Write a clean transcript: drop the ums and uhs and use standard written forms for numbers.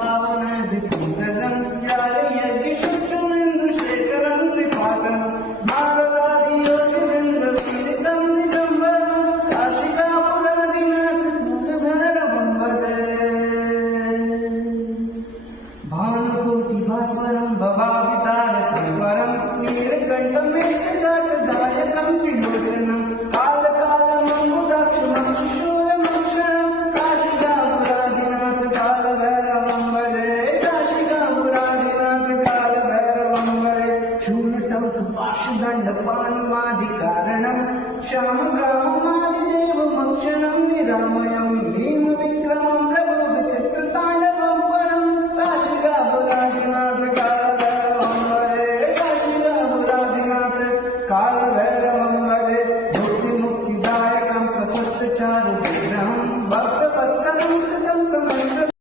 पावन दिपुंगजं जालयज्ञशुक्रमेन्दुशेखरं त्रिपाठं भारतादि योगिवृन्दपीडितं दिगम्बरं काशिकापुरादिनाथ कूटभैरवं भजे भानुकोटिभास्वरं भवापितारकैवरं नीलकण्ठं मेषघाटदायकं त्रिलोचनं कालकालमम्बुदाक्षमं शूलमक्षरं काशिकापुरादिनाथ कालभैरवं भजे काशिकापुरादिनाथ कालभैरवं भजे शूलटौकपाशदण्डपाणिमादिकारणं श्यामगा